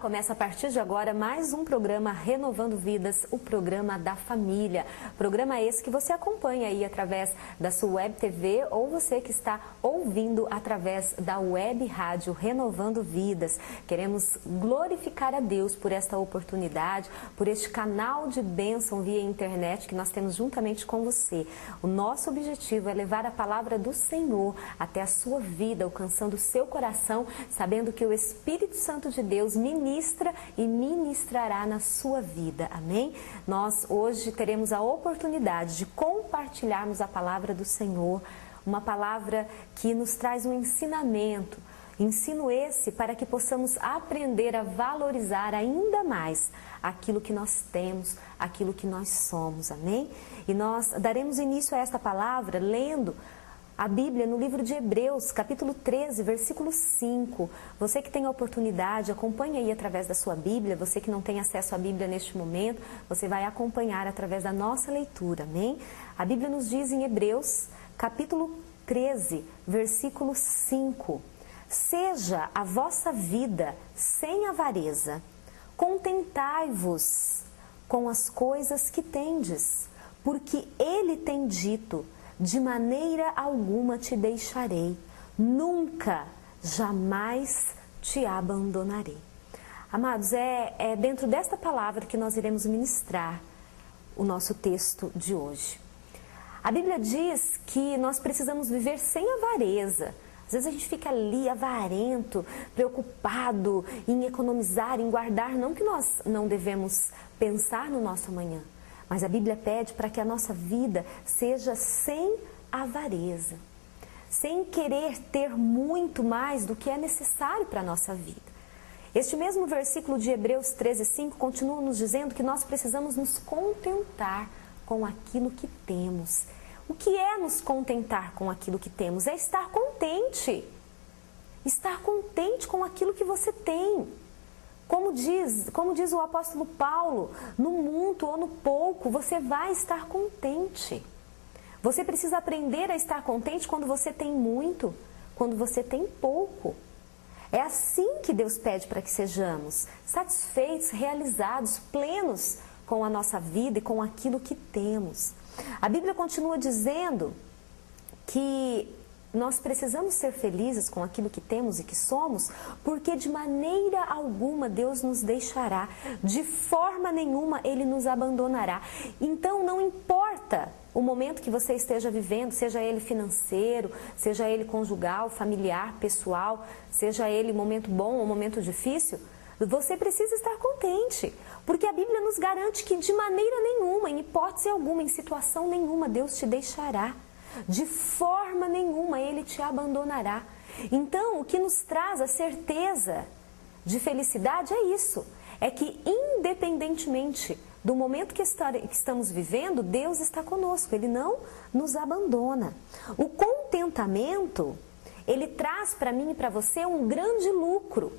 Começa a partir de agora mais um programa Renovando Vidas, o programa da família. Programa esse que você acompanha aí através da sua web TV ou você que está ouvindo através da web rádio Renovando Vidas. Queremos glorificar a Deus por esta oportunidade, por este canal de bênção via internet que nós temos juntamente com você. O nosso objetivo é levar a palavra do Senhor até a sua vida, alcançando o seu coração, sabendo que o Espírito Santo de Deus ministra e ministrará na sua vida, amém? Nós hoje teremos a oportunidade de compartilharmos a palavra do Senhor, uma palavra que nos traz um ensinamento, ensino esse para que possamos aprender a valorizar ainda mais aquilo que nós temos, aquilo que nós somos, amém? E nós daremos início a esta palavra lendo a Bíblia no livro de Hebreus, capítulo 13, versículo 5. Você que tem a oportunidade, acompanhe aí através da sua Bíblia. Você que não tem acesso à Bíblia neste momento, você vai acompanhar através da nossa leitura, amém? A Bíblia nos diz em Hebreus, capítulo 13, versículo 5. Seja a vossa vida sem avareza, contentai-vos com as coisas que tendes, porque Ele tem dito: de maneira alguma te deixarei, nunca, jamais te abandonarei. Amados, é dentro desta palavra que nós iremos ministrar o nosso texto de hoje. A Bíblia diz que nós precisamos viver sem avareza. Às vezes a gente fica ali avarento, preocupado em economizar, em guardar. Não que nós não devemos pensar no nosso amanhã, mas a Bíblia pede para que a nossa vida seja sem avareza, sem querer ter muito mais do que é necessário para a nossa vida. Este mesmo versículo de Hebreus 13:5 continua nos dizendo que nós precisamos nos contentar com aquilo que temos. O que é nos contentar com aquilo que temos? É estar contente. Estar contente com aquilo que você tem. Como diz o apóstolo Paulo, no muito ou no pouco, você vai estar contente. Você precisa aprender a estar contente quando você tem muito, quando você tem pouco. É assim que Deus pede para que sejamos satisfeitos, realizados, plenos com a nossa vida e com aquilo que temos. A Bíblia continua dizendo que nós precisamos ser felizes com aquilo que temos e que somos, porque de maneira alguma Deus nos deixará, de forma nenhuma Ele nos abandonará. Então não importa o momento que você esteja vivendo, seja ele financeiro, seja ele conjugal, familiar, pessoal, seja ele momento bom ou momento difícil, você precisa estar contente, porque a Bíblia nos garante que de maneira nenhuma, em hipótese alguma, em situação nenhuma, Deus te deixará. De forma nenhuma Ele te abandonará. Então, o que nos traz a certeza de felicidade é isso. É que independentemente do momento que estamos vivendo, Deus está conosco. Ele não nos abandona. O contentamento, ele traz para mim e para você um grande lucro.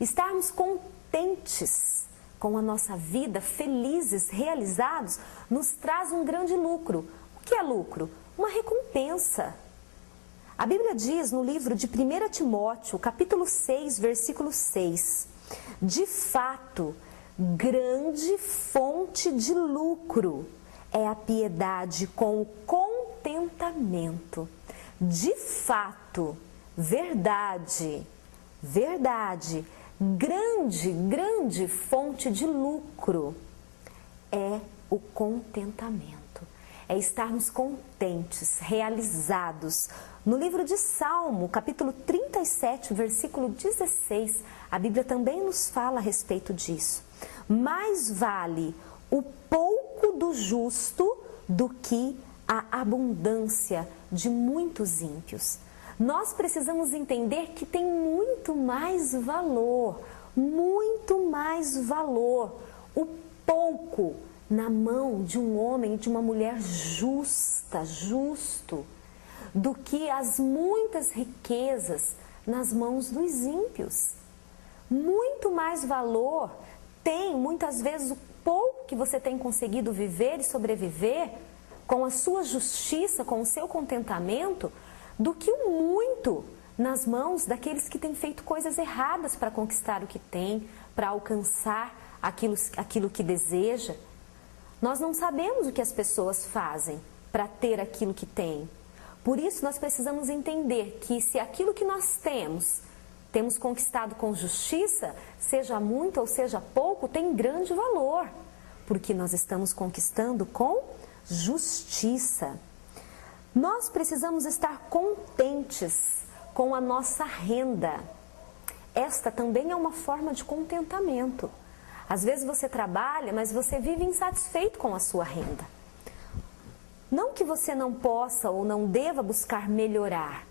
Estarmos contentes com a nossa vida, felizes, realizados, nos traz um grande lucro. O que é lucro? Uma recompensa. A Bíblia diz no livro de 1 Timóteo, capítulo 6, versículo 6, de fato, grande fonte de lucro é a piedade com o contentamento. De fato, verdade, grande fonte de lucro é o contentamento. É estarmos contentes, realizados. No livro de Salmo, capítulo 37, versículo 16, a Bíblia também nos fala a respeito disso. Mais vale o pouco do justo do que a abundância de muitos ímpios. Nós precisamos entender que tem muito mais valor o pouco na mão de um homem e de uma mulher justo, do que as muitas riquezas nas mãos dos ímpios. Muito mais valor tem, muitas vezes, o pouco que você tem conseguido viver e sobreviver com a sua justiça, com o seu contentamento, do que o muito nas mãos daqueles que têm feito coisas erradas para conquistar o que tem, para alcançar aquilo que deseja. Nós não sabemos o que as pessoas fazem para ter aquilo que têm. Por isso, nós precisamos entender que se aquilo que nós temos conquistado com justiça, seja muito ou seja pouco, tem grande valor, porque nós estamos conquistando com justiça. Nós precisamos estar contentes com a nossa renda. Esta também é uma forma de contentamento. Às vezes você trabalha, mas você vive insatisfeito com a sua renda. Não que você não possa ou não deva buscar melhorar,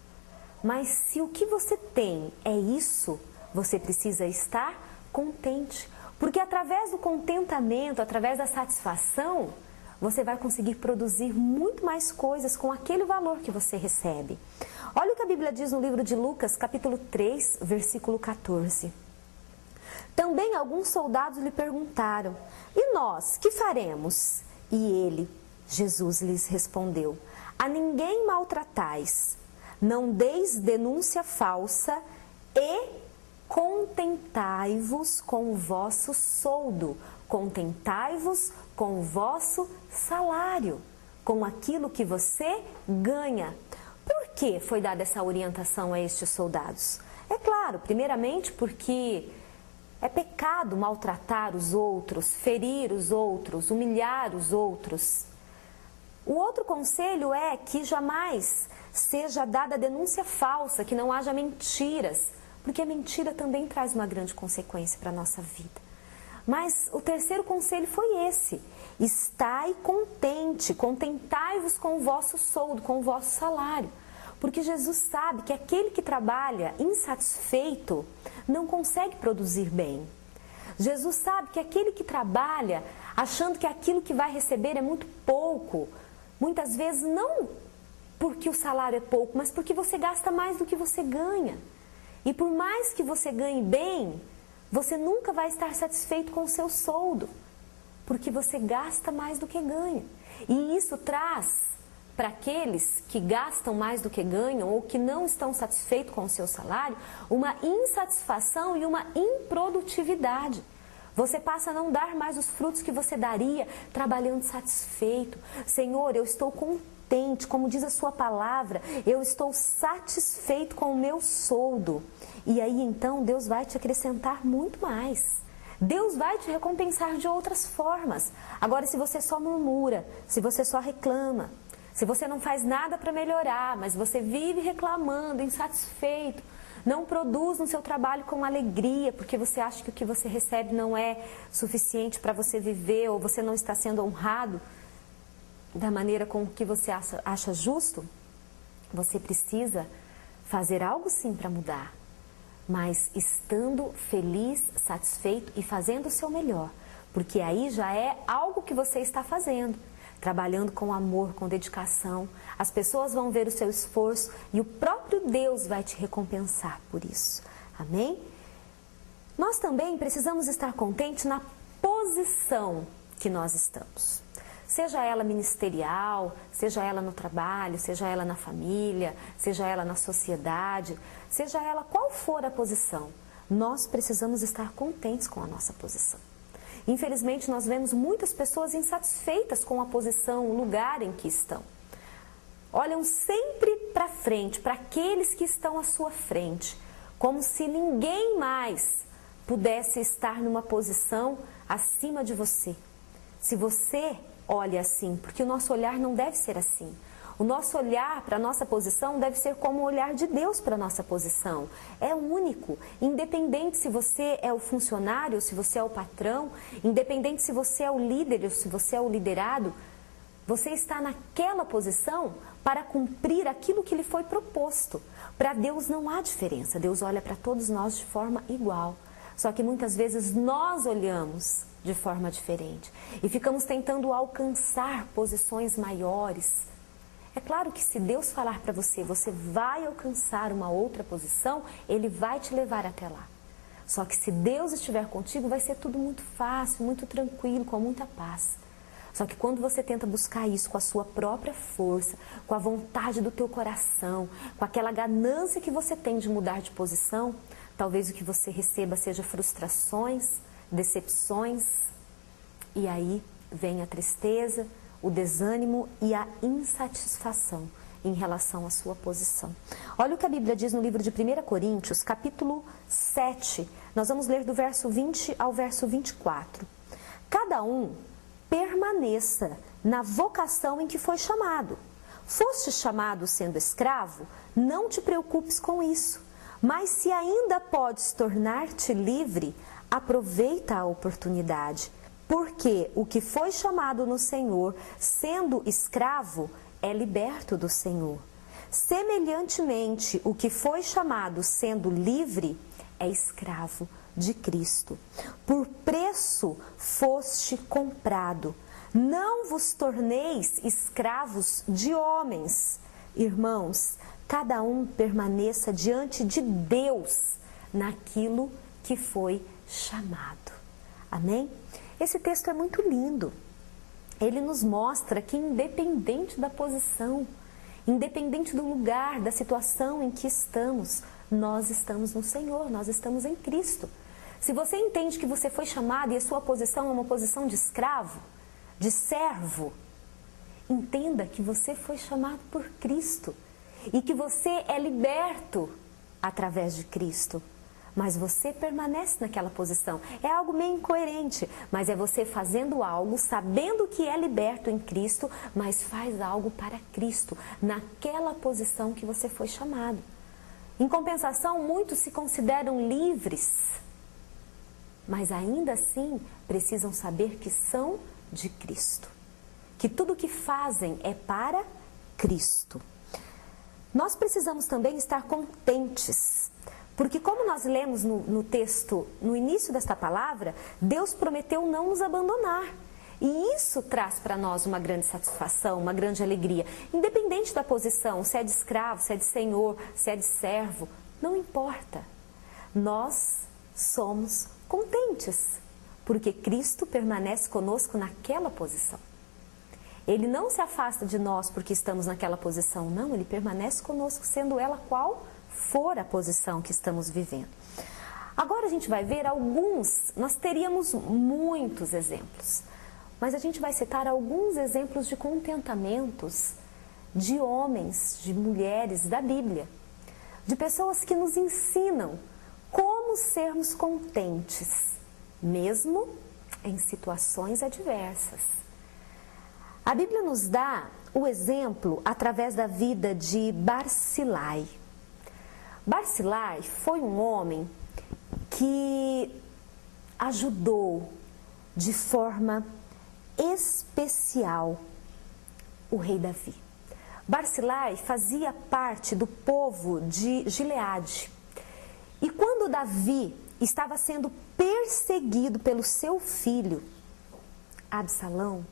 mas se o que você tem é isso, você precisa estar contente. Porque através do contentamento, através da satisfação, você vai conseguir produzir muito mais coisas com aquele valor que você recebe. Olha o que a Bíblia diz no livro de Lucas, capítulo 3, versículo 14. Também alguns soldados lhe perguntaram: e nós, que faremos? E ele, Jesus, lhes respondeu: a ninguém maltratais, não deis denúncia falsa e contentai-vos com o vosso soldo, contentai-vos com o vosso salário, com aquilo que você ganha. Por que foi dada essa orientação a estes soldados? É claro, primeiramente porque é pecado maltratar os outros, ferir os outros, humilhar os outros. O outro conselho é que jamais seja dada denúncia falsa, que não haja mentiras, porque a mentira também traz uma grande consequência para a nossa vida. Mas o terceiro conselho foi esse: estai contente, contentai-vos com o vosso soldo, com o vosso salário. Porque Jesus sabe que aquele que trabalha insatisfeito não consegue produzir bem. Jesus sabe que aquele que trabalha achando que aquilo que vai receber é muito pouco, muitas vezes não porque o salário é pouco, mas porque você gasta mais do que você ganha. E por mais que você ganhe bem, você nunca vai estar satisfeito com o seu soldo, porque você gasta mais do que ganha. E isso traz para aqueles que gastam mais do que ganham ou que não estão satisfeitos com o seu salário, uma insatisfação e uma improdutividade. Você passa a não dar mais os frutos que você daria trabalhando satisfeito. Senhor, eu estou contente, como diz a sua palavra, eu estou satisfeito com o meu soldo. E aí então Deus vai te acrescentar muito mais. Deus vai te recompensar de outras formas. Agora, se você só murmura, se você só reclama, se você não faz nada para melhorar, mas você vive reclamando, insatisfeito, não produz no seu trabalho com alegria, porque você acha que o que você recebe não é suficiente para você viver, ou você não está sendo honrado da maneira com que você acha justo, você precisa fazer algo sim para mudar, mas estando feliz, satisfeito e fazendo o seu melhor, porque aí já é algo que você está fazendo. Trabalhando com amor, com dedicação, as pessoas vão ver o seu esforço e o próprio Deus vai te recompensar por isso. Amém? Nós também precisamos estar contentes na posição que nós estamos. Seja ela ministerial, seja ela no trabalho, seja ela na família, seja ela na sociedade, seja ela qual for a posição, nós precisamos estar contentes com a nossa posição. Infelizmente, nós vemos muitas pessoas insatisfeitas com a posição, o lugar em que estão. Olham sempre para frente, para aqueles que estão à sua frente, como se ninguém mais pudesse estar numa posição acima de você. Se você olha assim, porque o nosso olhar não deve ser assim. O nosso olhar para a nossa posição deve ser como o olhar de Deus para a nossa posição. É único, independente se você é o funcionário ou se você é o patrão, independente se você é o líder ou se você é o liderado, você está naquela posição para cumprir aquilo que lhe foi proposto. Para Deus não há diferença, Deus olha para todos nós de forma igual. Só que muitas vezes nós olhamos de forma diferente e ficamos tentando alcançar posições maiores. É claro que se Deus falar para você, você vai alcançar uma outra posição, Ele vai te levar até lá. Só que se Deus estiver contigo, vai ser tudo muito fácil, muito tranquilo, com muita paz. Só que quando você tenta buscar isso com a sua própria força, com a vontade do teu coração, com aquela ganância que você tem de mudar de posição, talvez o que você receba seja frustrações, decepções, e aí vem a tristeza, o desânimo e a insatisfação em relação à sua posição. Olha o que a Bíblia diz no livro de 1 Coríntios, capítulo 7. Nós vamos ler do verso 20 ao verso 24. Cada um permaneça na vocação em que foi chamado. Foste chamado sendo escravo? Não te preocupes com isso. Mas se ainda podes tornar-te livre, aproveita a oportunidade. Porque o que foi chamado no Senhor, sendo escravo, é liberto do Senhor. Semelhantemente, o que foi chamado sendo livre, é escravo de Cristo. Por preço foste comprado. Não vos torneis escravos de homens. Irmãos, cada um permaneça diante de Deus naquilo que foi chamado. Amém? Esse texto é muito lindo. Ele nos mostra que independente da posição, independente do lugar, da situação em que estamos, nós estamos no Senhor, nós estamos em Cristo. Se você entende que você foi chamado e a sua posição é uma posição de escravo, de servo, entenda que você foi chamado por Cristo e que você é liberto através de Cristo. Mas você permanece naquela posição. É algo meio incoerente, mas é você fazendo algo, sabendo que é liberto em Cristo, mas faz algo para Cristo, naquela posição que você foi chamado. Em compensação, muitos se consideram livres, mas ainda assim precisam saber que são de Cristo. Que tudo o que fazem é para Cristo. Nós precisamos também estar contentes. Porque como nós lemos no texto, no início desta palavra, Deus prometeu não nos abandonar. E isso traz para nós uma grande satisfação, uma grande alegria. Independente da posição, se é de escravo, se é de senhor, se é de servo, não importa. Nós somos contentes, porque Cristo permanece conosco naquela posição. Ele não se afasta de nós porque estamos naquela posição, não. Ele permanece conosco, sendo ela qual for a posição que estamos vivendo. Agora a gente vai ver alguns, nós teríamos muitos exemplos, mas a gente vai citar alguns exemplos de contentamentos de homens, de mulheres da Bíblia, de pessoas que nos ensinam como sermos contentes, mesmo em situações adversas. A Bíblia nos dá o exemplo através da vida de Barzilai. Barzilai foi um homem que ajudou de forma especial o rei Davi. Barzilai fazia parte do povo de Gileade. E quando Davi estava sendo perseguido pelo seu filho, Absalão,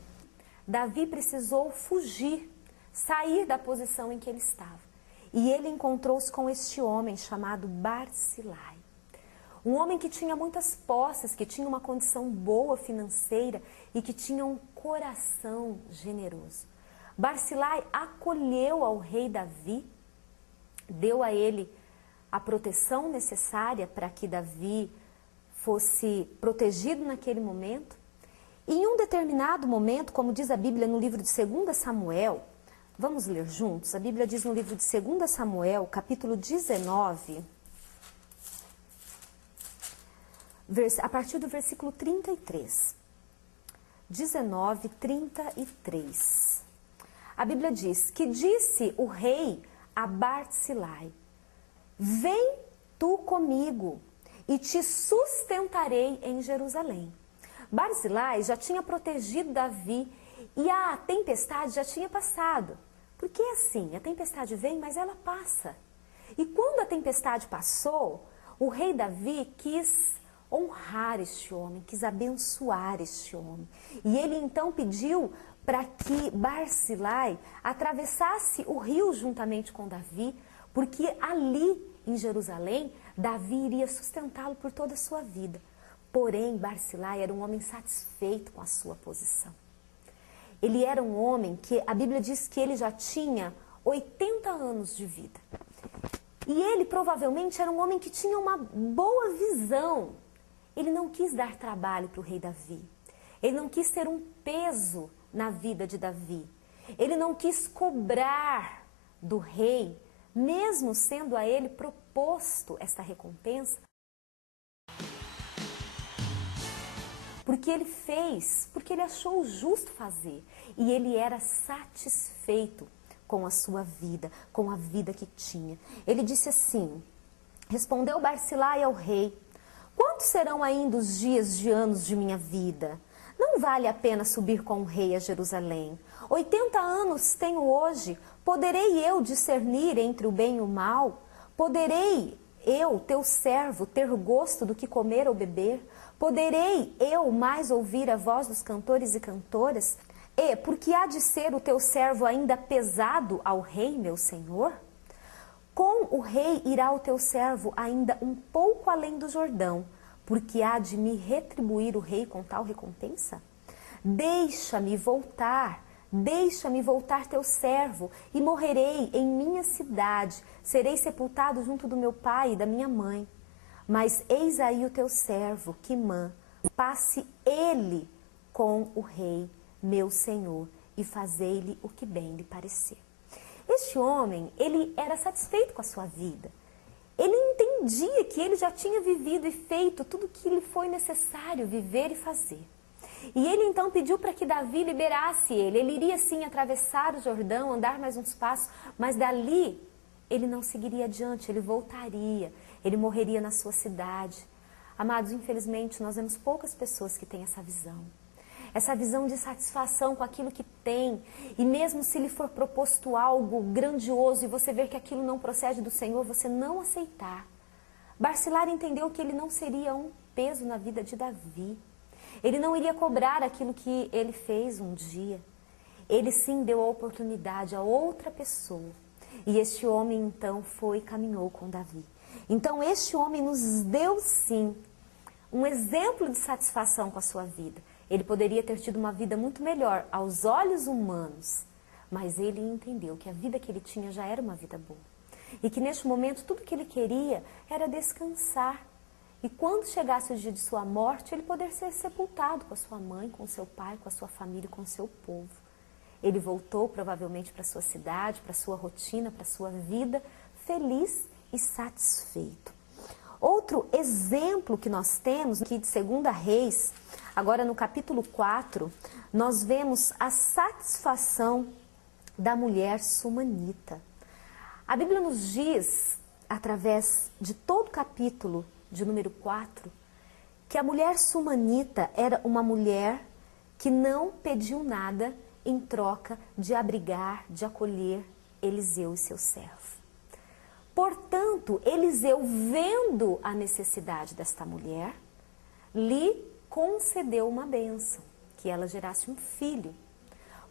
Davi precisou fugir, sair da posição em que ele estava. E ele encontrou-se com este homem chamado Barzilai. Um homem que tinha muitas posses, que tinha uma condição boa financeira e que tinha um coração generoso. Barzilai acolheu ao rei Davi, deu a ele a proteção necessária para que Davi fosse protegido naquele momento. E em um determinado momento, como diz a Bíblia no livro de 2 Samuel, vamos ler juntos? A Bíblia diz no livro de 2 Samuel, capítulo 19, a partir do versículo 33. 19, 33. A Bíblia diz que disse o rei a Barzilai: vem tu comigo e te sustentarei em Jerusalém. Barzilai já tinha protegido Davi e a tempestade já tinha passado. Porque assim, a tempestade vem, mas ela passa. E quando a tempestade passou, o rei Davi quis honrar este homem, quis abençoar este homem. E ele então pediu para que Barzilai atravessasse o rio juntamente com Davi, porque ali em Jerusalém, Davi iria sustentá-lo por toda a sua vida. Porém, Barzilai era um homem satisfeito com a sua posição. Ele era um homem que a Bíblia diz que ele já tinha 80 anos de vida. E ele provavelmente era um homem que tinha uma boa visão. Ele não quis dar trabalho para o rei Davi. Ele não quis ser um peso na vida de Davi. Ele não quis cobrar do rei, mesmo sendo a ele proposto esta recompensa. Porque ele fez, porque ele achou justo fazer. E ele era satisfeito com a sua vida, com a vida que tinha. Ele disse assim, respondeu Barzilai ao rei, quantos serão ainda os dias de anos de minha vida? Não vale a pena subir com o rei a Jerusalém. 80 anos tenho hoje, poderei eu discernir entre o bem e o mal? Poderei eu, teu servo, ter gosto do que comer ou beber? Poderei eu mais ouvir a voz dos cantores e cantoras? E, porque há de ser o teu servo ainda pesado ao rei, meu senhor? Com o rei irá o teu servo ainda um pouco além do Jordão, porque há de me retribuir o rei com tal recompensa? Deixa-me voltar teu servo, e morrerei em minha cidade, serei sepultado junto do meu pai e da minha mãe. Mas eis aí o teu servo, Quimã, passe ele com o rei, meu senhor, e fazei-lhe o que bem lhe parecer. Este homem, ele era satisfeito com a sua vida. Ele entendia que ele já tinha vivido e feito tudo o que lhe foi necessário viver e fazer. E ele então pediu para que Davi liberasse ele. Ele iria sim atravessar o Jordão, andar mais uns passos, mas dali ele não seguiria adiante, ele voltaria, ele morreria na sua cidade. Amados, infelizmente nós vemos poucas pessoas que têm essa visão. Essa visão de satisfação com aquilo que tem, e mesmo se lhe for proposto algo grandioso e você ver que aquilo não procede do Senhor, você não aceitar. Barzilai entendeu que ele não seria um peso na vida de Davi. Ele não iria cobrar aquilo que ele fez um dia. Ele sim deu a oportunidade a outra pessoa. E este homem então foi e caminhou com Davi. Então este homem nos deu sim um exemplo de satisfação com a sua vida. Ele poderia ter tido uma vida muito melhor aos olhos humanos, mas ele entendeu que a vida que ele tinha já era uma vida boa. E que neste momento tudo que ele queria era descansar. E quando chegasse o dia de sua morte, ele poder ser sepultado com a sua mãe, com seu pai, com a sua família, com o seu povo. Ele voltou provavelmente para a sua cidade, para a sua rotina, para a sua vida, feliz e satisfeito. Outro exemplo que nós temos aqui de 2 Reis, agora no capítulo 4, nós vemos a satisfação da mulher sumanita. A Bíblia nos diz, através de todo o capítulo de número 4, que a mulher sumanita era uma mulher que não pediu nada em troca de abrigar, de acolher Eliseu e seu servo. Portanto, Eliseu, vendo a necessidade desta mulher, lhe concedeu uma bênção, que ela gerasse um filho.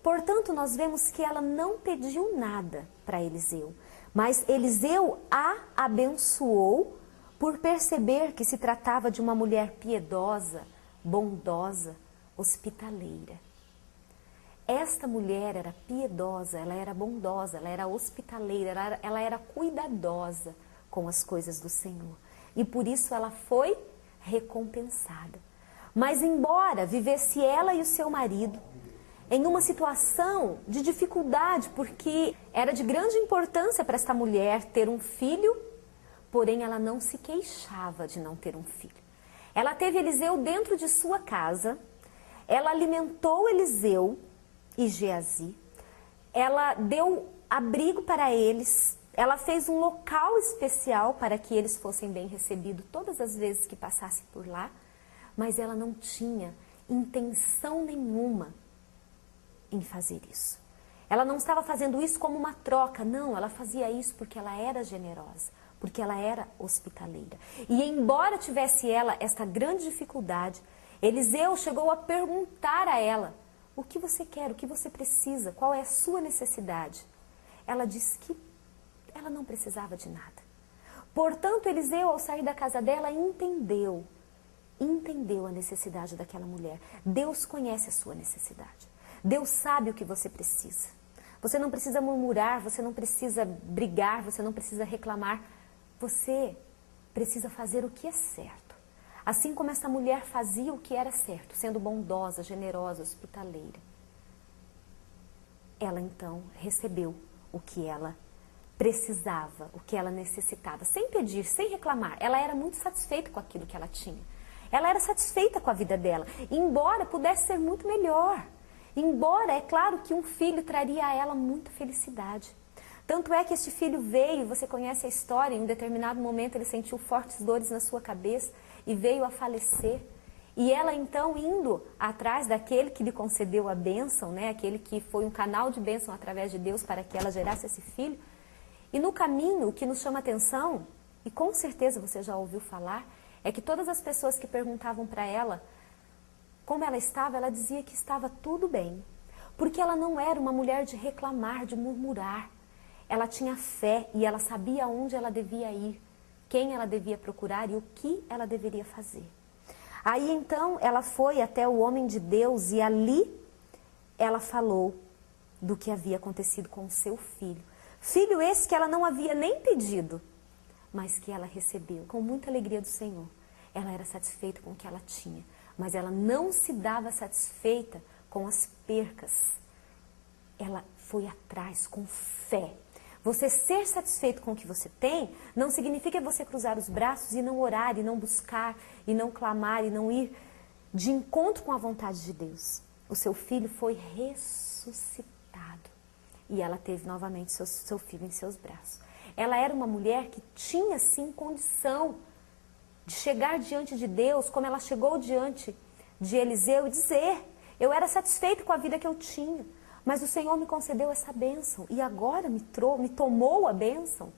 Portanto, nós vemos que ela não pediu nada para Eliseu, mas Eliseu a abençoou por perceber que se tratava de uma mulher piedosa, bondosa, hospitaleira. Esta mulher era piedosa, ela era bondosa, ela era hospitaleira, ela era cuidadosa com as coisas do Senhor. E por isso ela foi recompensada. Mas embora vivesse ela e o seu marido em uma situação de dificuldade, porque era de grande importância para esta mulher ter um filho, porém ela não se queixava de não ter um filho. Ela teve Eliseu dentro de sua casa, ela alimentou Eliseu e Geazi, ela deu abrigo para eles, ela fez um local especial para que eles fossem bem recebidos todas as vezes que passassem por lá, mas ela não tinha intenção nenhuma em fazer isso. Ela não estava fazendo isso como uma troca, não, ela fazia isso porque ela era generosa, porque ela era hospitaleira. E embora tivesse ela esta grande dificuldade, Eliseu chegou a perguntar a ela: o que você quer, o que você precisa, qual é a sua necessidade? Ela disse que ela não precisava de nada. Portanto, Eliseu, ao sair da casa dela, entendeu a necessidade daquela mulher. Deus conhece a sua necessidade. Deus sabe o que você precisa. Você não precisa murmurar, você não precisa brigar, você não precisa reclamar. Você precisa fazer o que é certo. Assim como essa mulher fazia o que era certo, sendo bondosa, generosa, hospitaleira. Ela então recebeu o que ela precisava, o que ela necessitava, sem pedir, sem reclamar. Ela era muito satisfeita com aquilo que ela tinha. Ela era satisfeita com a vida dela, embora pudesse ser muito melhor. Embora, é claro que um filho traria a ela muita felicidade. Tanto é que este filho veio, você conhece a história, em um determinado momento ele sentiu fortes dores na sua cabeça e veio a falecer. E ela então indo atrás daquele que lhe concedeu a bênção, né? Aquele que foi um canal de bênção através de Deus para que ela gerasse esse filho. E no caminho, o que nos chama atenção, e com certeza você já ouviu falar, é que todas as pessoas que perguntavam para ela como ela estava, ela dizia que estava tudo bem. Porque ela não era uma mulher de reclamar, de murmurar. Ela tinha fé e ela sabia onde ela devia ir, quem ela devia procurar e o que ela deveria fazer. Aí então ela foi até o homem de Deus e ali ela falou do que havia acontecido com o seu filho. Filho esse que ela não havia nem pedido, mas que ela recebeu com muita alegria do Senhor. Ela era satisfeita com o que ela tinha, mas ela não se dava satisfeita com as percas. Ela foi atrás com fé. Você ser satisfeito com o que você tem não significa você cruzar os braços e não orar, e não buscar, e não clamar, e não ir de encontro com a vontade de Deus. O seu filho foi ressuscitado e ela teve novamente seu filho em seus braços. Ela era uma mulher que tinha sim condição de chegar diante de Deus, como ela chegou diante de Eliseu e dizer: eu era satisfeita com a vida que eu tinha, mas o Senhor me concedeu essa bênção e agora me tomou a bênção.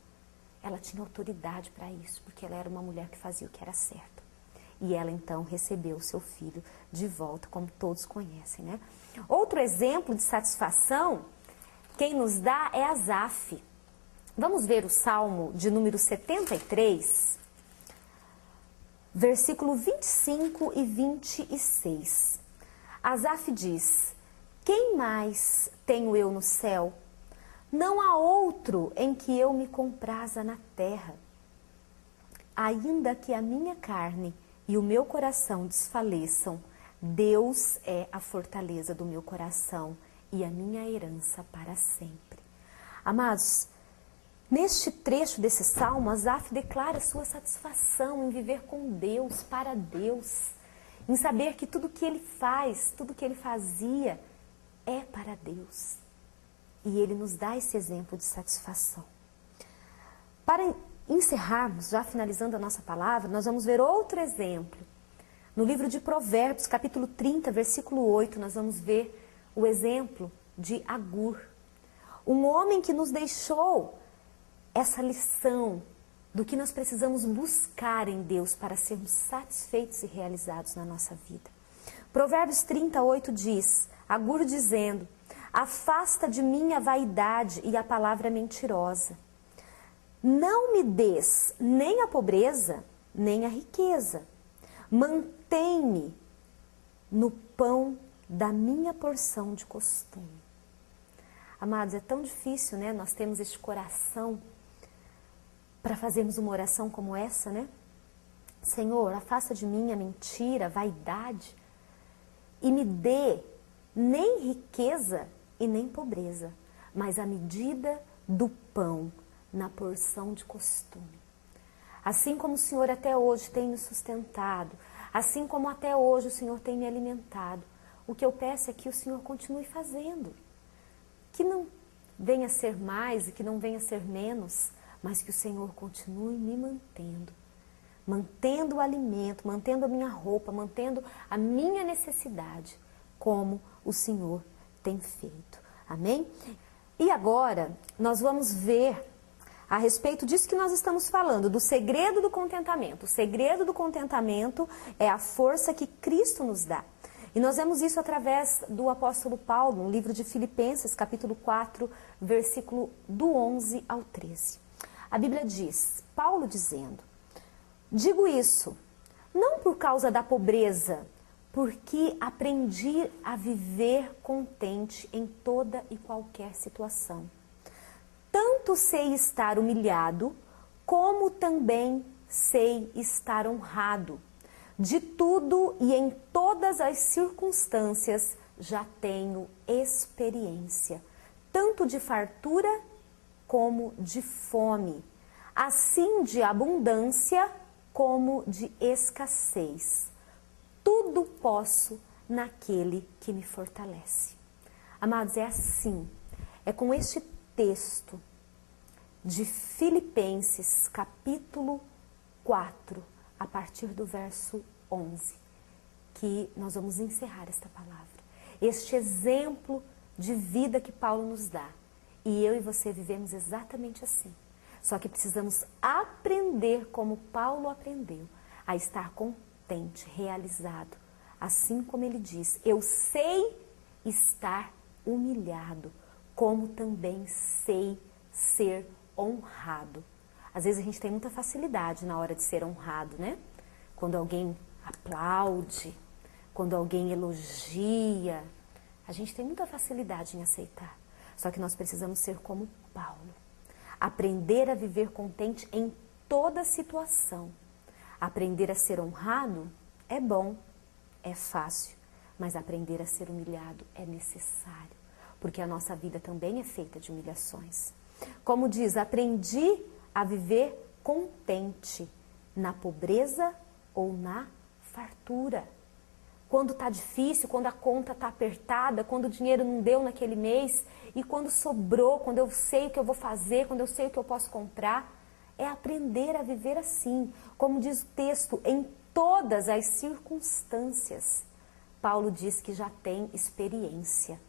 Ela tinha autoridade para isso, porque ela era uma mulher que fazia o que era certo. E ela então recebeu o seu filho de volta, como todos conhecem, né? Outro exemplo de satisfação, quem nos dá é Asaf. Vamos ver o Salmo de número 73, versículo 25 e 26. Asaf diz: quem mais tenho eu no céu? Não há outro em que eu me compraza na terra. Ainda que a minha carne e o meu coração desfaleçam, Deus é a fortaleza do meu coração e a minha herança para sempre. Amados, neste trecho desse salmo, Asaf declara sua satisfação em viver com Deus, para Deus, em saber que tudo que ele faz, tudo que ele fazia é para Deus. E ele nos dá esse exemplo de satisfação. Para encerrarmos, já finalizando a nossa palavra, nós vamos ver outro exemplo. No livro de Provérbios, capítulo 30, versículo 8, nós vamos ver o exemplo de Agur. Um homem que nos deixou essa lição do que nós precisamos buscar em Deus para sermos satisfeitos e realizados na nossa vida. Provérbios 38 diz, Agur dizendo: afasta de mim a vaidade e a palavra mentirosa. Não me des nem a pobreza, nem a riqueza. Mantém-me no pão da minha porção de costume. Amados, é tão difícil, né? Nós temos este coração para fazermos uma oração como essa, né? Senhor, afasta de mim a mentira, a vaidade e me dê nem riqueza e nem pobreza, mas a medida do pão na porção de costume. Assim como o Senhor até hoje tem me sustentado, assim como até hoje o Senhor tem me alimentado, o que eu peço é que o Senhor continue fazendo. Que não venha a ser mais e que não venha a ser menos, mas que o Senhor continue me mantendo o alimento, mantendo a minha roupa, mantendo a minha necessidade, como o Senhor tem feito. Amém? E agora nós vamos ver a respeito disso que nós estamos falando, do segredo do contentamento. O segredo do contentamento é a força que Cristo nos dá. E nós vemos isso através do apóstolo Paulo, no livro de Filipenses, capítulo 4, versículo do 11 ao 13. A Bíblia diz, Paulo dizendo: digo isso, não por causa da pobreza, porque aprendi a viver contente em toda e qualquer situação. Tanto sei estar humilhado, como também sei estar honrado. De tudo e em todas as circunstâncias já tenho experiência, tanto de fartura como de fome, assim de abundância como de escassez. Tudo posso naquele que me fortalece. Amados, é assim, é com este texto de Filipenses, capítulo 4, a partir do verso 11, que nós vamos encerrar esta palavra. Este exemplo de vida que Paulo nos dá. E eu e você vivemos exatamente assim. Só que precisamos aprender como Paulo aprendeu, a estar contente, realizado. Assim como ele diz, eu sei estar humilhado, como também sei ser honrado. Às vezes a gente tem muita facilidade na hora de ser honrado, né? Quando alguém aplaude, quando alguém elogia, a gente tem muita facilidade em aceitar. Só que nós precisamos ser como Paulo. Aprender a viver contente em toda situação. Aprender a ser honrado é bom, é fácil, mas aprender a ser humilhado é necessário, porque a nossa vida também é feita de humilhações. Como diz, aprendi a viver contente na pobreza ou na fartura. Quando está difícil, quando a conta está apertada, quando o dinheiro não deu naquele mês e quando sobrou, quando eu sei o que eu vou fazer, quando eu sei o que eu posso comprar, é aprender a viver assim. Como diz o texto, em todas as circunstâncias. Paulo diz que já tem experiência.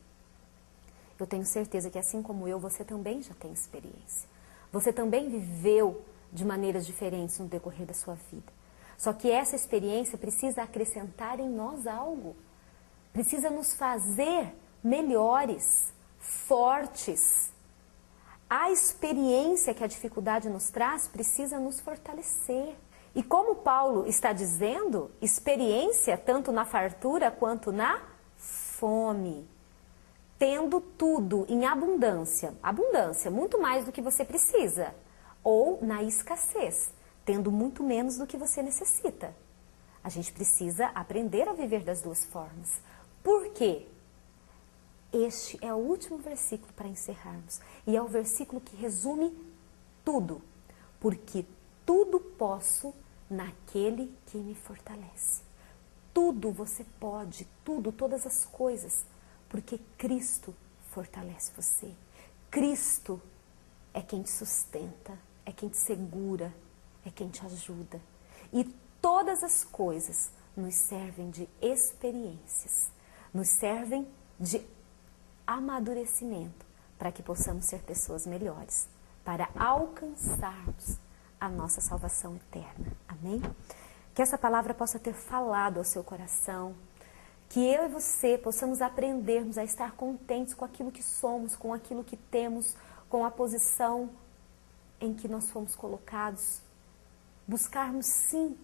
Eu tenho certeza que assim como eu, você também já tem experiência. Você também viveu de maneiras diferentes no decorrer da sua vida. Só que essa experiência precisa acrescentar em nós algo. Precisa nos fazer melhores, fortes. A experiência que a dificuldade nos traz precisa nos fortalecer. E como Paulo está dizendo, experiência tanto na fartura quanto na fome. Tendo tudo em abundância, abundância, muito mais do que você precisa, ou na escassez, tendo muito menos do que você necessita. A gente precisa aprender a viver das duas formas. Por quê? Este é o último versículo para encerrarmos, e é o versículo que resume tudo, porque tudo posso naquele que me fortalece. Tudo você pode, tudo, todas as coisas, porque Cristo fortalece você. Cristo é quem te sustenta, é quem te segura, é quem te ajuda. E todas as coisas nos servem de experiências, nos servem de amadurecimento, para que possamos ser pessoas melhores, para alcançarmos a nossa salvação eterna. Amém? Que essa palavra possa ter falado ao seu coração, que eu e você possamos aprendermos a estar contentes com aquilo que somos, com aquilo que temos, com a posição em que nós fomos colocados. Buscarmos sim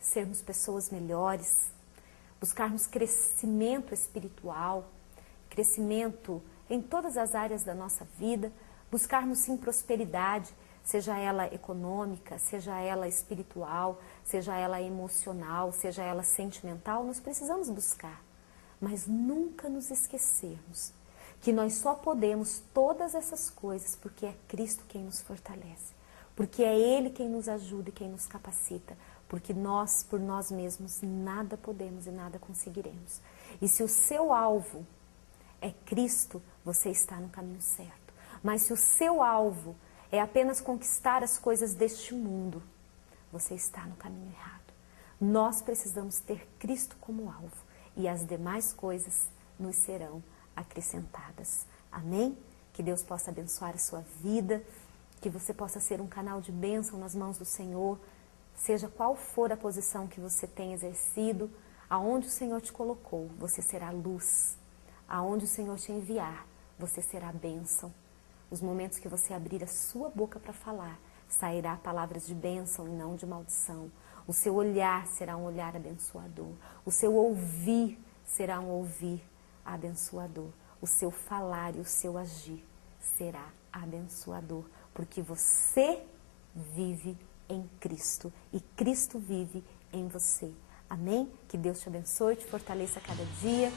sermos pessoas melhores, buscarmos crescimento espiritual, crescimento em todas as áreas da nossa vida, buscarmos sim prosperidade, seja ela econômica, seja ela espiritual, seja ela emocional, seja ela sentimental, nós precisamos buscar. Mas nunca nos esquecermos que nós só podemos todas essas coisas porque é Cristo quem nos fortalece, porque é Ele quem nos ajuda e quem nos capacita, porque nós, por nós mesmos, nada podemos e nada conseguiremos. E se o seu alvo é Cristo, você está no caminho certo. Mas se o seu alvo é apenas conquistar as coisas deste mundo, você está no caminho errado. Nós precisamos ter Cristo como alvo e as demais coisas nos serão acrescentadas. Amém? Que Deus possa abençoar a sua vida, que você possa ser um canal de bênção nas mãos do Senhor, seja qual for a posição que você tem exercido, aonde o Senhor te colocou, você será luz. Aonde o Senhor te enviar, você será bênção. Os momentos que você abrir a sua boca para falar, sairá palavras de bênção e não de maldição. O seu olhar será um olhar abençoador. O seu ouvir será um ouvir abençoador. O seu falar e o seu agir será abençoador, porque você vive em Cristo e Cristo vive em você. Amém? Que Deus te abençoe, te fortaleça a cada dia,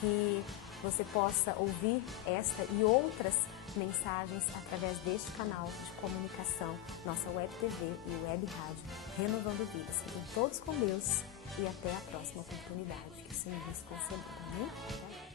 que você possa ouvir esta e outras mensagens através deste canal de comunicação, nossa Web TV e Web Rádio, Renovando Vidas. Fiquem todos com Deus e até a próxima oportunidade que o Senhor nos conceder. Amém?